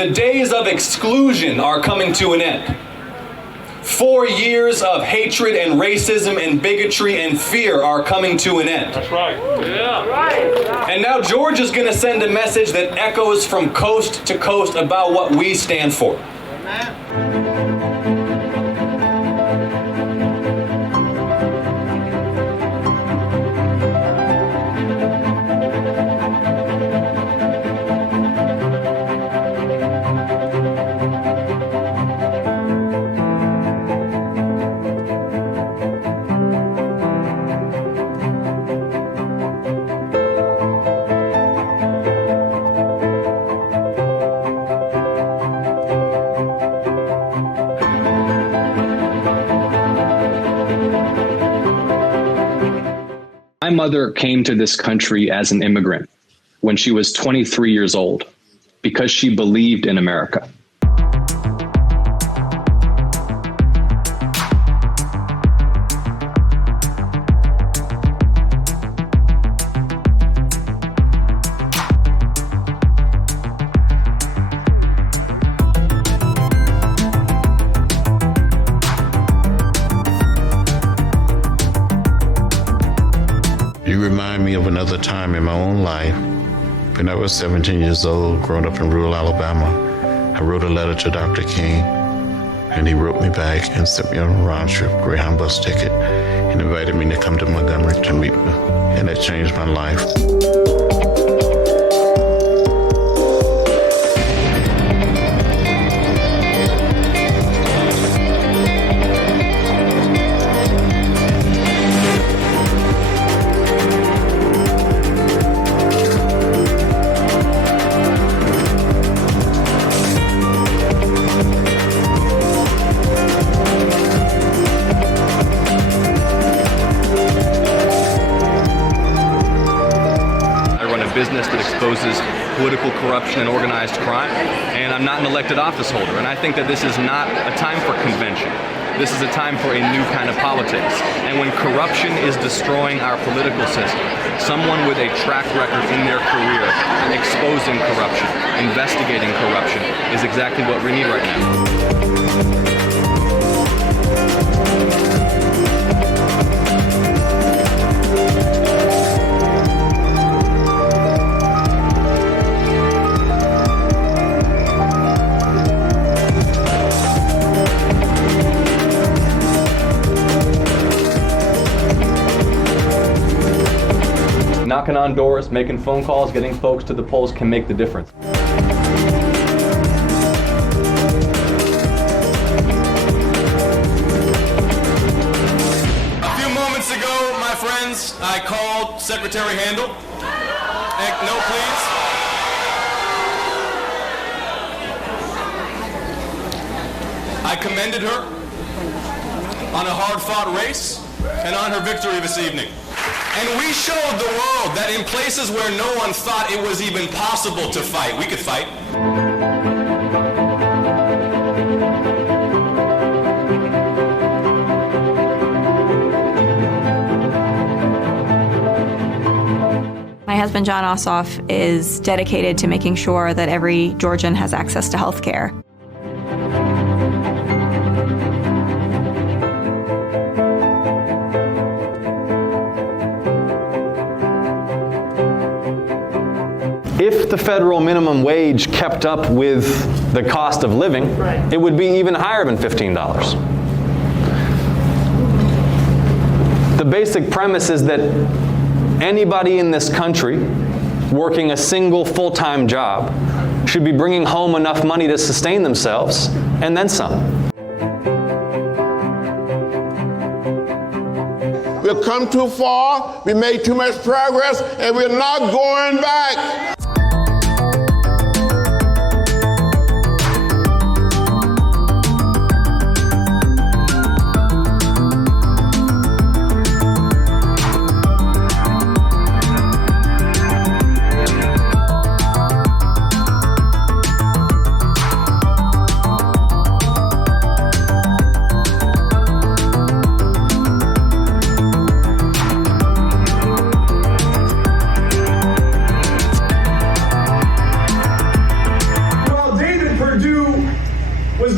The days of exclusion are coming to an end. 4 years of hatred and racism and bigotry and fear are coming to an end. That's right. Yeah. Right. And now Georgia's going to send a message that echoes from coast to coast about what we stand for. Amen. My mother came to this country as an immigrant when she was 23 years old because she believed in America. You remind me of another time in my own life. When I was 17 years old, growing up in rural Alabama, I wrote a letter to Dr. King, and he wrote me back and sent me on a round-trip Greyhound bus ticket and invited me to come to Montgomery to meet me, and that changed my life. Business that exposes political corruption and organized crime, and I'm not an elected office holder, and I think that this is not a time for convention. This is a time for a new kind of politics, and when corruption is destroying our political system, someone with a track record in their career exposing corruption, investigating corruption, is exactly what we need right now. Knocking on doors, making phone calls, getting folks to the polls can make the difference. A few moments ago, my friends, I called Secretary Handel. No, please. I commended her on a hard-fought race and on her victory this evening. And we showed the world that in places where no one thought it was even possible to fight, we could fight. My husband, Jon Ossoff, is dedicated to making sure that every Georgian has access to health care. If the federal minimum wage kept up with the cost of living, it would be even higher than $15. The basic premise is that anybody in this country working a single full-time job should be bringing home enough money to sustain themselves, and then some. We've come too far, we made too much progress, and we're not going back.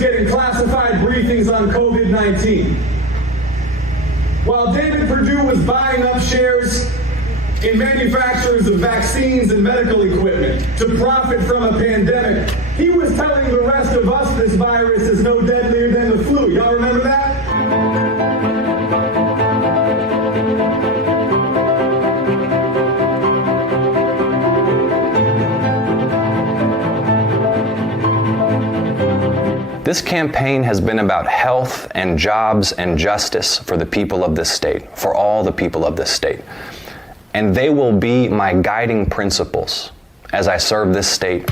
getting classified briefings on COVID-19. While David Perdue was buying up shares in manufacturers of vaccines and medical equipment to profit from a pandemic, he was telling the rest of us this virus is no deadlier than the flu. Y'all remember that? This campaign has been about health and jobs and justice for the people of this state, for all the people of this state. And they will be my guiding principles as I serve this state